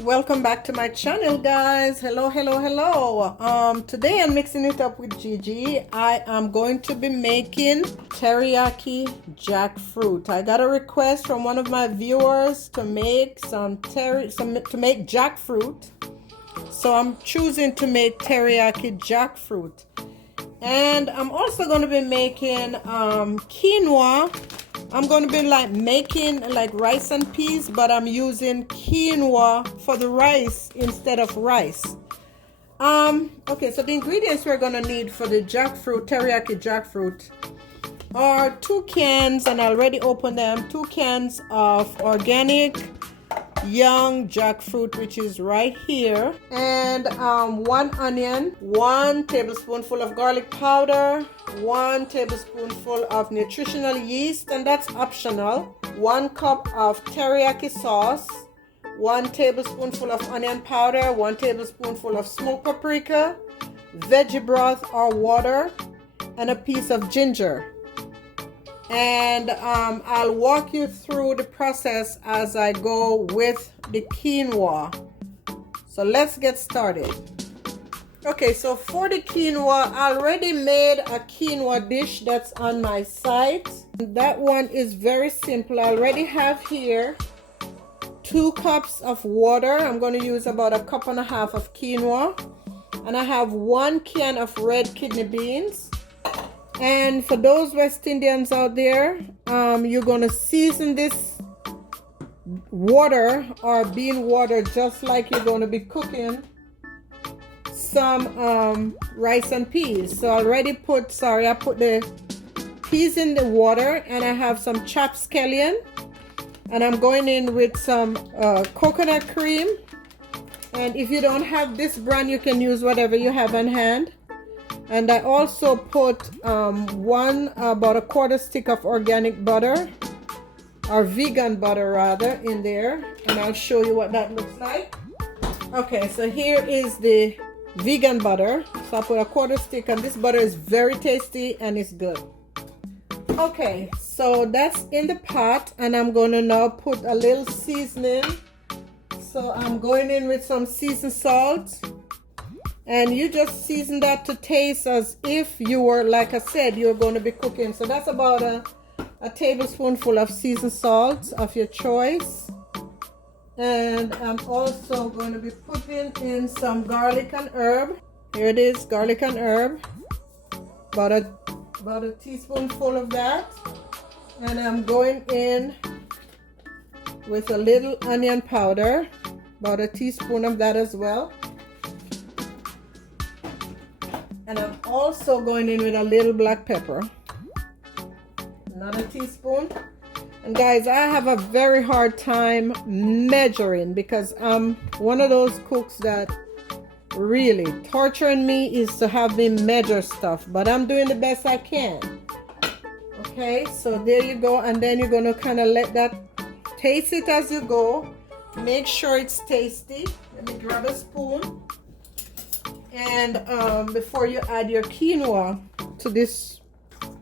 Welcome back to my channel, guys. Hello. Today I'm mixing it up with Gigi. I am going to be making teriyaki jackfruit. I got a request from one of my viewers to make jackfruit, so I'm choosing to make teriyaki jackfruit. And I'm also going to be making quinoa. I'm going to be making rice and peas, but I'm using quinoa for the rice instead of rice. Okay, so the ingredients we're going to need for the jackfruit, teriyaki jackfruit, are 2 cans, and I already opened them, 2 cans of organic young jackfruit, which is right here, and 1 onion, 1 tablespoonful of garlic powder, 1 tablespoonful of nutritional yeast, and that's optional, 1 cup of teriyaki sauce, 1 tablespoonful of onion powder, 1 tablespoonful of smoked paprika, veggie broth or water, and a piece of ginger. And I'll walk you through the process as I go with the quinoa. So let's get started. Okay, so for the quinoa, I already made a quinoa dish that's on my site. That one is very simple. I already have here 2 cups of water. I'm going to use about 1.5 cups of quinoa. And I have 1 can of red kidney beans. And for those West Indians out there, you're going to season this water or bean water just like you're going to be cooking some rice and peas. So I already put the peas in the water, and I have some chopped scallion, and I'm going in with some coconut cream. And if you don't have this brand, you can use whatever you have on hand. And I also put about 1/4 stick of organic butter, or vegan butter rather, in there, and I'll show you what that looks like. Okay, so here is the vegan butter. So I put 1/4 stick, and this butter is very tasty and it's good. Okay, so that's in the pot, and I'm going to now put a little seasoning. So I'm going in with some seasoned salt. And you just season that to taste as if you were, like I said, you're going to be cooking. So that's about a tablespoonful of seasoned salt of your choice. And I'm also going to be putting in some garlic and herb. Here it is, garlic and herb. About a teaspoonful of that. And I'm going in with a little onion powder. About a teaspoon of that as well. And I'm also going in with a little black pepper, another teaspoon. And guys, I have a very hard time measuring because I'm one of those cooks that really torturing me is to have me measure stuff, but I'm doing the best I can. Okay, so there you go. And then you're gonna kind of let that, taste it as you go. Make sure it's tasty. Let me grab a spoon. And before you add your quinoa to this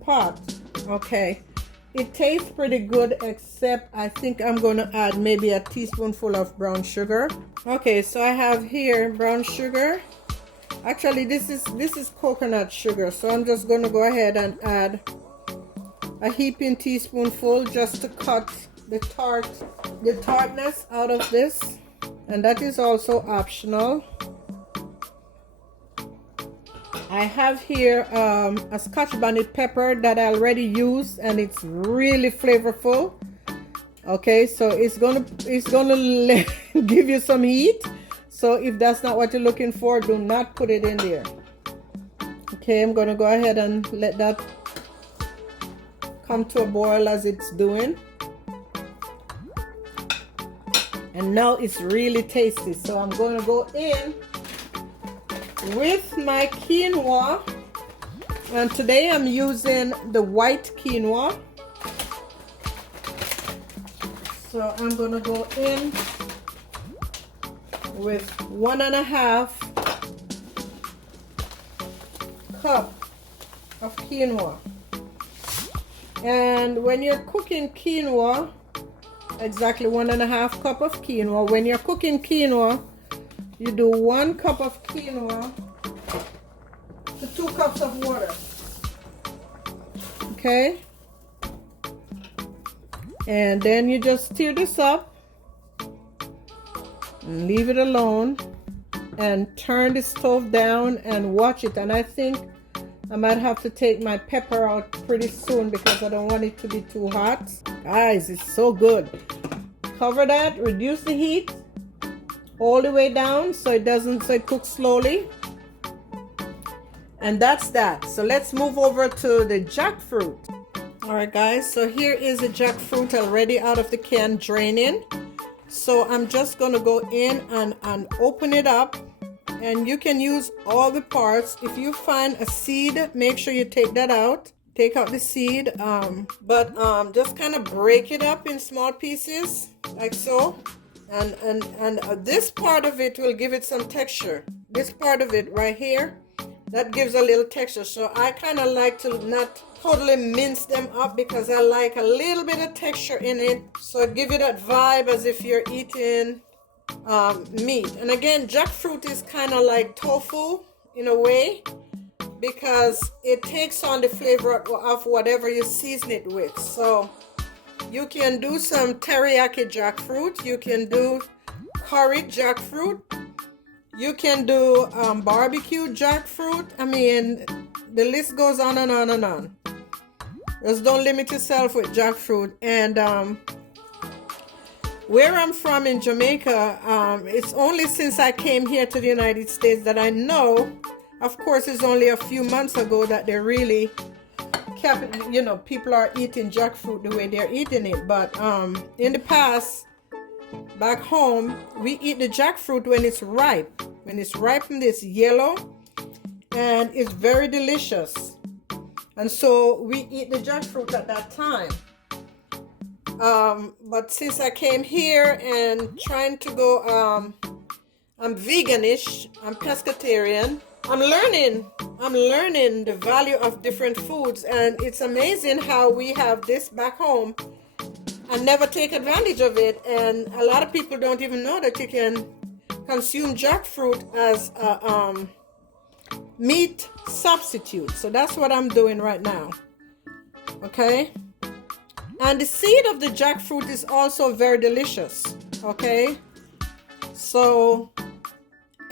pot, okay, it tastes pretty good, except I think I'm going to add maybe a teaspoonful of brown sugar. Okay, so I have here brown sugar. Actually, this is coconut sugar, so I'm just going to go ahead and add a heaping teaspoonful just to cut the tartness out of this, and that is also optional. I have here a Scotch bonnet pepper that I already used, and it's really flavorful. Okay, so it's gonna give you some heat. So if that's not what you're looking for, do not put it in there. Okay, I'm gonna go ahead and let that come to a boil as it's doing. And now it's really tasty. So I'm gonna go in with my quinoa, and today I'm using the white quinoa. So I'm gonna go in with 1.5 cup of quinoa. And when you're cooking quinoa, exactly 1.5 cup of quinoa. When you're cooking quinoa, you do 1 cup of quinoa to 2 cups of water. Okay, and then you just stir this up and leave it alone and turn the stove down and watch it. And I think I might have to take my pepper out pretty soon because I don't want it to be too hot. Guys, it's so good. Cover that, reduce the heat all the way down so it cooks slowly. And that's that. So let's move over to the jackfruit. All right, guys, so here is the jackfruit already out of the can, draining. So I'm just gonna go in and open it up, and you can use all the parts. If you find a seed, make sure you take that out. Take out the seed, but just kind of break it up in small pieces like so. And this part of it will give it some texture. This part of it right here, that gives a little texture. So I kind of like to not totally mince them up because I like a little bit of texture in it. So give it that vibe as if you're eating meat. And again, jackfruit is kind of like tofu in a way, because it takes on the flavor of whatever you season it with. So you can do some teriyaki jackfruit, you can do curry jackfruit, you can do barbecue jackfruit. I mean, the list goes on and on and on. Just don't limit yourself with jackfruit. And where I'm from in Jamaica, it's only since I came here to the United States that I know. Of course, it's only a few months ago that they really kept, you know, people are eating jackfruit the way they're eating it. But in the past, back home, we eat the jackfruit when it's ripe. When it's ripened, it's yellow and it's very delicious. And so we eat the jackfruit at that time. But since I came here and trying to go, I'm veganish, I'm pescatarian. I'm learning the value of different foods, and it's amazing how we have this back home and never take advantage of it. And a lot of people don't even know that you can consume jackfruit as a meat substitute. So that's what I'm doing right now. Okay, and the seed of the jackfruit is also very delicious. Okay, so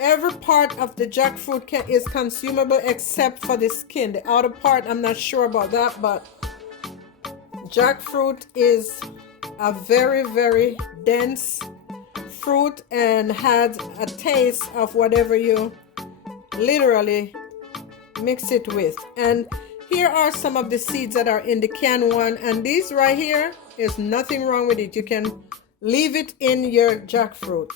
every part of the jackfruit is consumable except for the skin. The outer part, I'm not sure about that, but jackfruit is a very, very dense fruit and has a taste of whatever you literally mix it with. And here are some of the seeds that are in the can one, and these right here, there's nothing wrong with it. You can leave it in your jackfruit.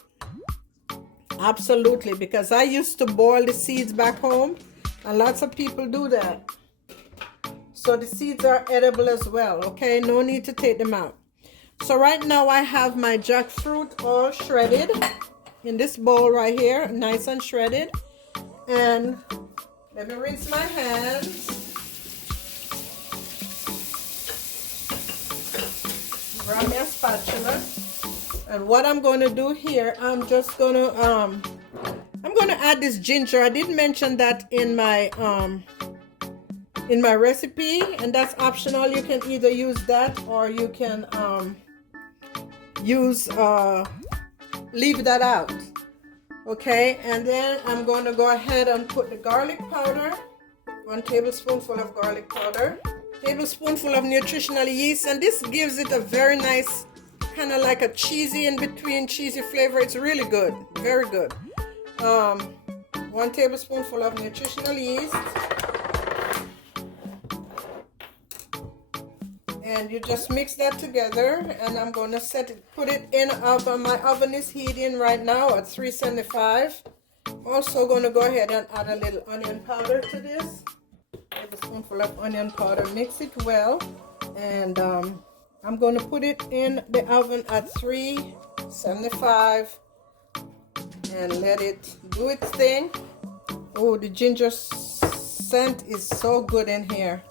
Absolutely, because I used to boil the seeds back home, and lots of people do that. So the seeds are edible as well. Okay, no need to take them out. So right now I have my jackfruit all shredded in this bowl right here, nice and shredded. And let me rinse my hands. Grab me a spatula. And what I'm going to do here, I'm just going to add this ginger. I did mention that in my recipe, and that's optional. You can either use that or you can leave that out. Okay, and then I'm going to go ahead and put the garlic powder, 1 tablespoonful of garlic powder, tablespoonful of nutritional yeast, and this gives it a very nice, kind of like a cheesy in between cheesy flavor. It's really good, very good. 1 tablespoonful of nutritional yeast, and you just mix that together. And I'm going to put it in oven. My oven is heating right now at 375. Also going to go ahead and add a little onion powder to this, tablespoonful of onion powder. Mix it well, and I'm going to put it in the oven at 375 and let it do its thing. Oh, the ginger scent is so good in here.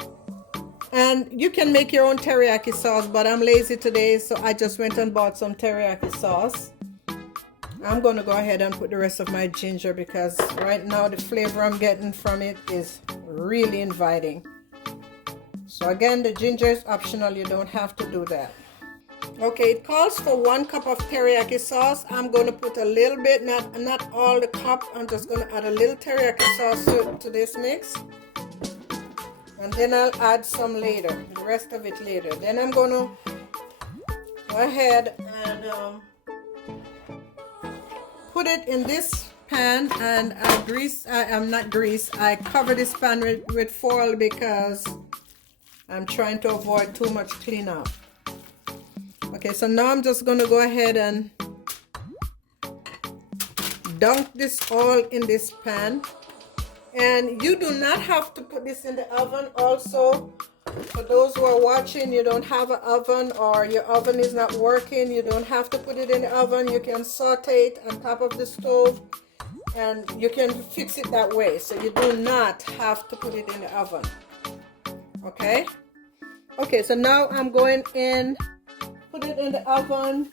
And you can make your own teriyaki sauce, but I'm lazy today, so I just went and bought some teriyaki sauce. I'm going to go ahead and put the rest of my ginger because right now the flavor I'm getting from it is really inviting. So again, the ginger is optional. You don't have to do that. Okay, it calls for 1 cup of teriyaki sauce. I'm going to put a little bit, not all the cup. I'm just going to add a little teriyaki sauce to this mix. And then I'll add some later, the rest of it later. Then I'm going to go ahead and put it in this pan, and I cover this pan with foil because I'm trying to avoid too much cleanup. Okay, so now I'm just going to go ahead and dunk this all in this pan. And you do not have to put this in the oven. Also, for those who are watching, you don't have an oven or your oven is not working, you don't have to put it in the oven. You can saute it on top of the stove and you can fix it that way. So you do not have to put it in the oven. Okay? Okay, so now I'm going in, put it in the oven,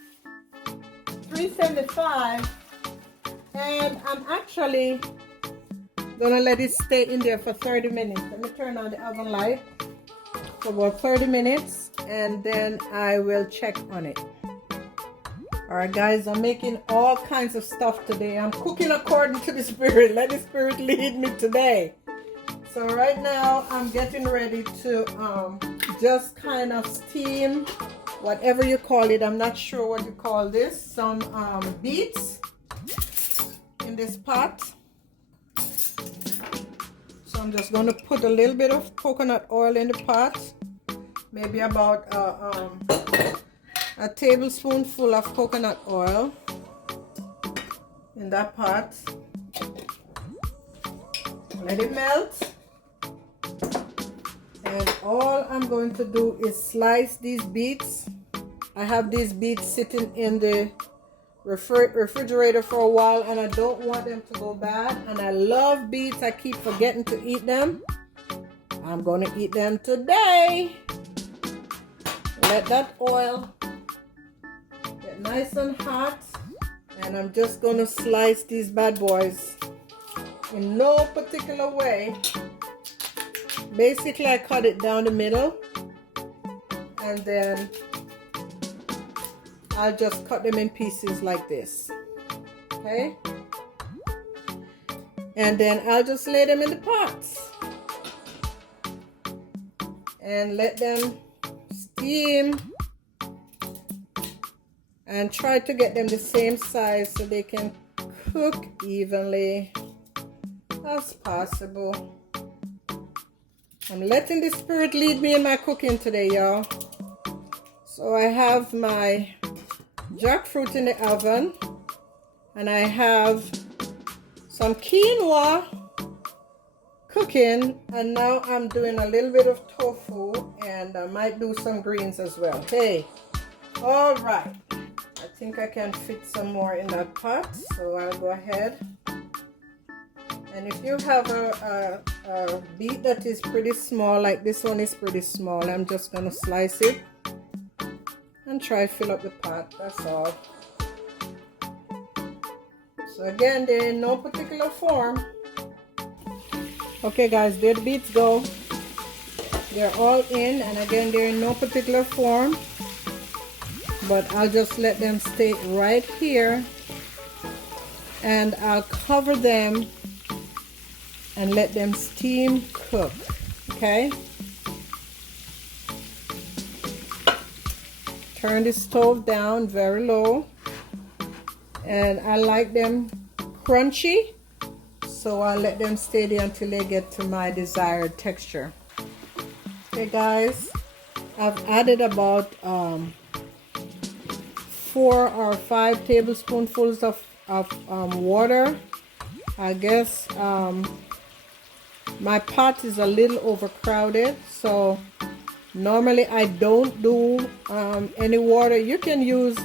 375, and I'm actually gonna let it stay in there for 30 minutes. Let me turn on the oven light for about 30 minutes and then I will check on it. Alright guys, I'm making all kinds of stuff today. I'm cooking according to the Spirit. Let the Spirit lead me today. So right now I'm getting ready to just kind of steam, whatever you call it. I'm not sure what you call this. Some beets in this pot. So I'm just going to put a little bit of coconut oil in the pot, maybe about a tablespoonful of coconut oil in that pot. Let it melt. And all I'm going to do is slice these beets. I have these beets sitting in the refrigerator for a while and I don't want them to go bad, and I love beets. I keep forgetting to eat them. I'm gonna eat them today. Let that oil get nice and hot, and I'm just gonna slice these bad boys in no particular way. Basically I cut it down the middle and then I'll just cut them in pieces like this, okay? And then I'll just lay them in the pots and let them steam and try to get them the same size so they can cook evenly as possible. I'm letting the Spirit lead me in my cooking today, y'all. So I have my jackfruit in the oven, and I have some quinoa cooking, and now I'm doing a little bit of tofu, and I might do some greens as well. Okay, all right, I think I can fit some more in that pot, so I'll go ahead. And if you have a beet that is pretty small, like this one is pretty small, I'm just gonna slice it and try to fill up the pot. That's all. So again, they're in no particular form. Okay guys, there the beets go. They're all in, and again, they're in no particular form, but I'll just let them stay right here and I'll cover them and let them steam cook. Okay, turn the stove down very low, and I like them crunchy, so I'll let them stay there until they get to my desired texture. Okay guys, I've added about 4 or 5 tablespoonfuls of water. I guess my pot is a little overcrowded, so normally I don't do any water. You can use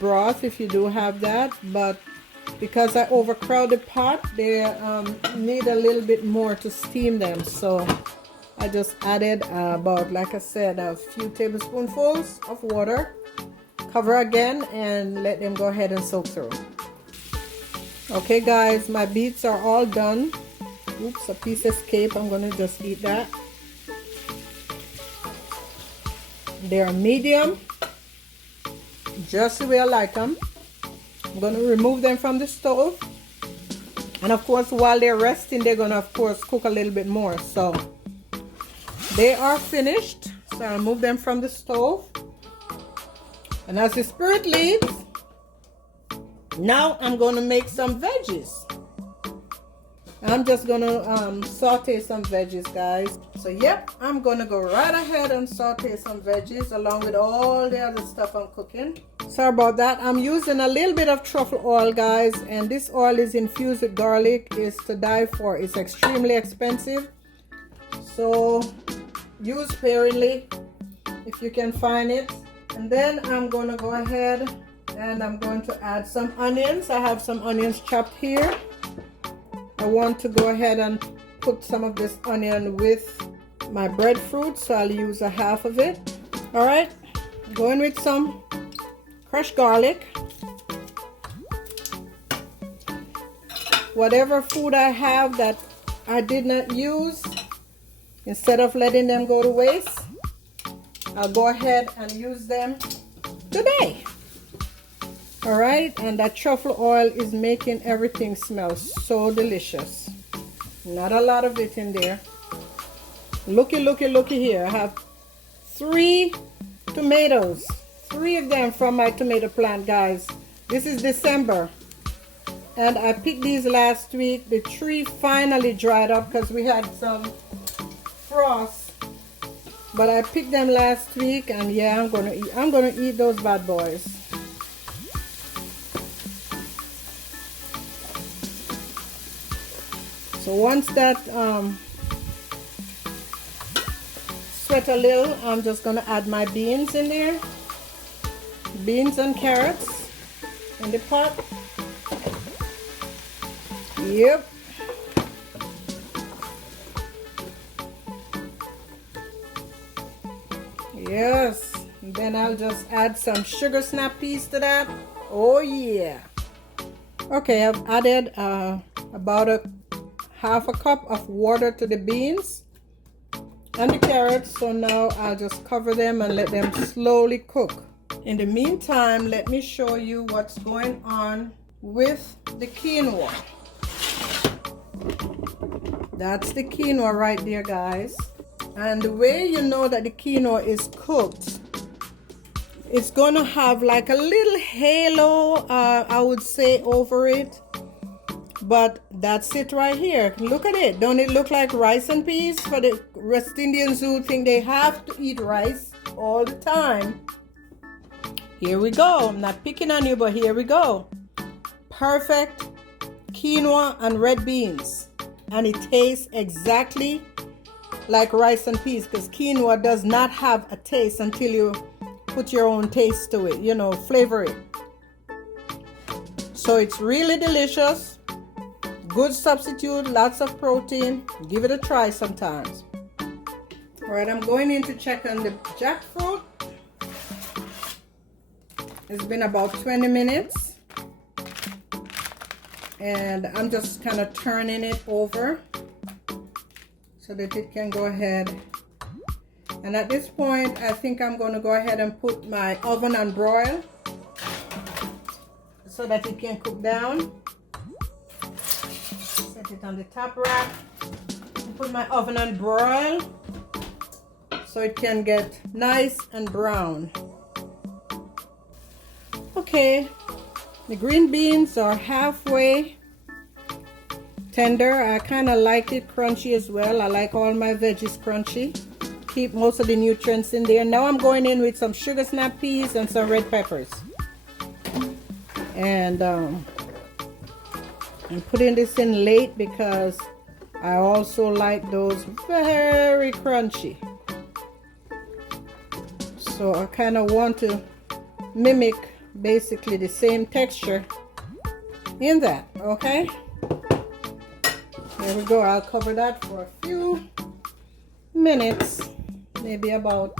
broth if you do have that, but because I overcrowd the pot, they need a little bit more to steam them. So I just added about, like I said, a few tablespoonfuls of water. Cover again and let them go ahead and soak through. Okay guys, my beets are all done. Oops, a piece escaped. I'm gonna just eat that. They're medium, just the way I like them. I'm gonna remove them from the stove. And of course, while they're resting, they're gonna of course cook a little bit more. So they are finished. So I'll move them from the stove. And as the spirit leads, now I'm gonna make some veggies. I'm just gonna saute some veggies, guys. So yep, I'm gonna go right ahead and saute some veggies along with all the other stuff I'm cooking. Sorry about that. I'm using a little bit of truffle oil, guys, and this oil is infused with garlic. It's to die for. It's extremely expensive, so use sparingly if you can find it. And then I'm gonna go ahead and I'm going to add some onions. I have some onions chopped here. I want to go ahead and put some of this onion with my breadfruit, so I'll use a half of it. All right, going with some crushed garlic. Whatever food I have that I did not use, instead of letting them go to waste, I'll go ahead and use them today. All right, and that truffle oil is making everything smell so delicious. Not a lot of it in there. Looky here. I have 3 tomatoes, 3 of them from my tomato plant, guys. This is December, and I picked these last week. The tree finally dried up because we had some frost, but I picked them last week, and yeah, I'm gonna eat those bad boys. So once that sweat a little, I'm just gonna add my beans in there. Beans and carrots in the pot. Yep. Yes. And then I'll just add some sugar snap peas to that. Oh yeah. Okay, I've added about half a cup of water to the beans and the carrots. So now I'll just cover them and let them slowly cook. In the meantime, let me show you what's going on with the quinoa. That's the quinoa right there, guys. And the way you know that the quinoa is cooked, it's gonna have like a little halo, I would say, over it. But that's it right here. Look at it. Don't it look like rice and peas? For the West Indians who think they have to eat rice all the time. Here we go. I'm not picking on you, but here we go. Perfect quinoa and red beans. And it tastes exactly like rice and peas, because quinoa does not have a taste until you put your own taste to it, you know, flavor it. So it's really delicious. Good substitute, lots of protein. Give it a try sometimes. All right, I'm going in to check on the jackfruit. It's been about 20 minutes. And I'm just kind of turning it over so that it can go ahead. And at this point, I think I'm going to go ahead and put my oven on broil so that it can cook down. Set it on the top rack and put my oven on broil so it can get nice and brown. Okay, the green beans are halfway tender. I kind of like it crunchy as well. I like all my veggies crunchy. Keep most of the nutrients in there. Now I'm going in with some sugar snap peas and some red peppers. And I'm putting this in late because I also like those very crunchy. So I kind of want to mimic basically the same texture in that. Okay, there we go. I'll cover that for a few minutes, maybe about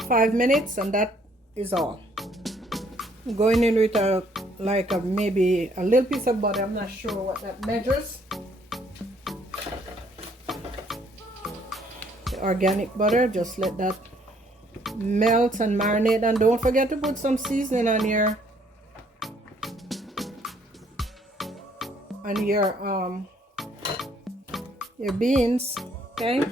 5 minutes, and that is all. I'm going in with maybe a little piece of butter. I'm not sure what that measures. The organic butter, just let that melt and marinate, and don't forget to put some seasoning on your beans. Okay.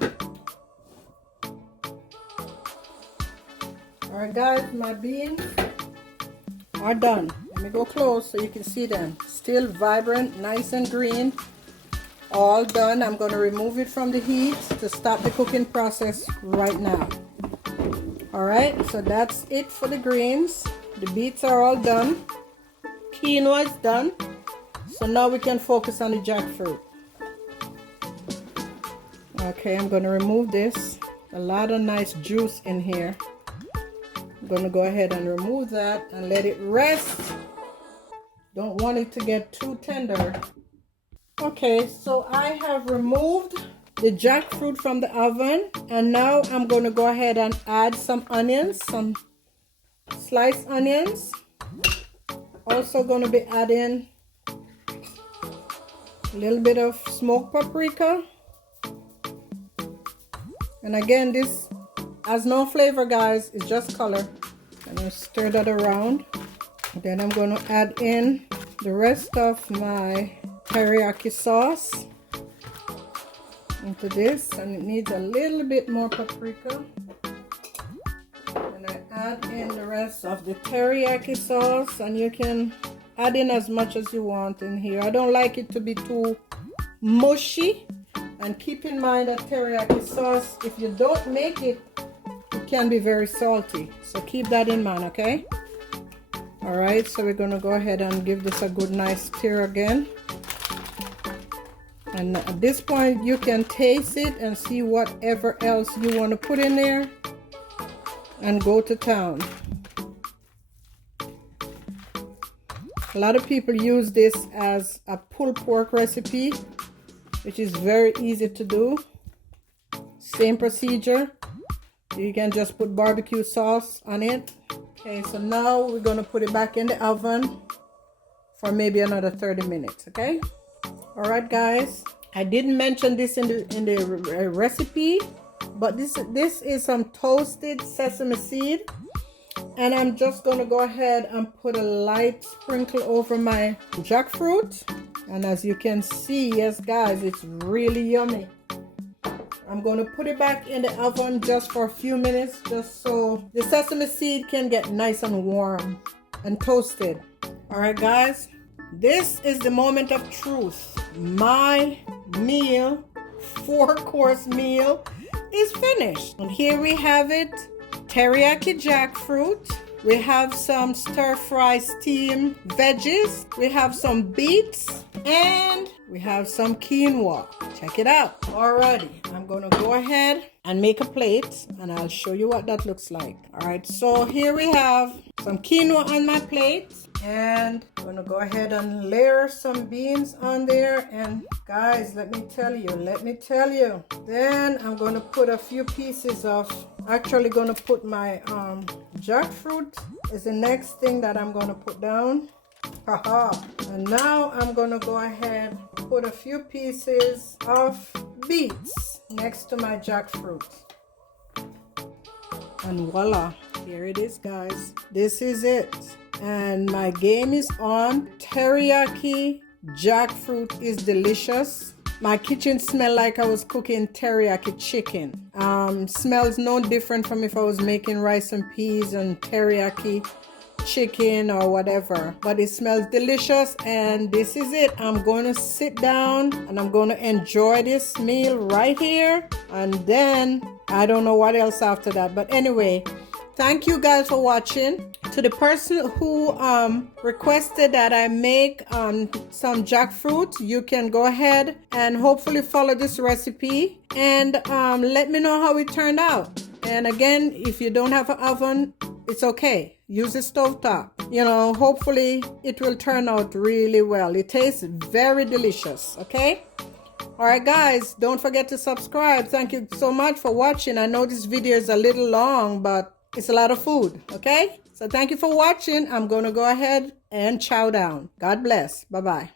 All right, guys, my beans are done. Let me go close so you can see them. Still vibrant, nice and green. All done. I'm going to remove it from the heat to stop the cooking process right now. All right, so that's it for the greens. The beets are all done. Quinoa is done. So now we can focus on the jackfruit. Okay, I'm going to remove this. A lot of nice juice in here. I'm going to go ahead and remove that and let it rest. Don't want it to get too tender. Okay, so I have removed the jackfruit from the oven, and now I'm going to go ahead and add some onions, some sliced onions. Also going to be adding a little bit of smoked paprika. And again, this has no flavor, guys. It's just color. I'm going to stir that around. Then I'm going to add in the rest of my teriyaki sauce into this, and it needs a little bit more paprika. And I add in the rest of the teriyaki sauce, and you can add in as much as you want in here. I don't like it to be too mushy, and keep in mind that teriyaki sauce, if you don't make it, it can be very salty, so keep that in mind. Okay. All right, so we're going to go ahead and give this a good nice stir again. And at this point, you can taste it and see whatever else you want to put in there and go to town. A lot of people use this as a pulled pork recipe, which is very easy to do. Same procedure. You can just put barbecue sauce on it. Okay, so now we're going to put it back in the oven for maybe another 30 minutes. Okay. All right, guys, I didn't mention this in the recipe, but this is some toasted sesame seed, and I'm just going to go ahead and put a light sprinkle over my jackfruit. And as you can see, yes, guys, it's really yummy. I'm going to put it back in the oven just for a few minutes, just so the sesame seed can get nice and warm and toasted. All right, guys, this is the moment of truth. My meal, 4-course meal, is finished. And here we have it, teriyaki jackfruit. We have some stir-fry steamed veggies. We have some beets, and we have some quinoa. Check it out. Alrighty, I'm gonna go ahead and make a plate, and I'll show you what that looks like. All right, so here we have some quinoa on my plate, and I'm gonna go ahead and layer some beans on there. And guys, let me tell you, then I'm gonna put a few pieces of, actually gonna put my jackfruit is the next thing that I'm gonna put down. Haha. And now I'm gonna go ahead, put a few pieces of beets next to my jackfruit. And voila, here it is, guys. This is it. And my game is on. Teriyaki jackfruit is delicious. My kitchen smelled like I was cooking teriyaki chicken. Smells no different from if I was making rice and peas and teriyaki chicken or whatever, but it smells delicious. And this is it. I'm going to sit down and I'm going to enjoy this meal right here, and then I don't know what else after that. But anyway, thank you guys for watching. To the person who requested that I make some jackfruit, you can go ahead and hopefully follow this recipe and let me know how it turned out. And again, if you don't have an oven, it's okay. use a stovetop. You know, hopefully it will turn out really well. It tastes very delicious, okay? All right, guys, don't forget to subscribe. Thank you so much for watching. I know this video is a little long, but it's a lot of food, okay? So thank you for watching. I'm going to go ahead and chow down. God bless. Bye-bye.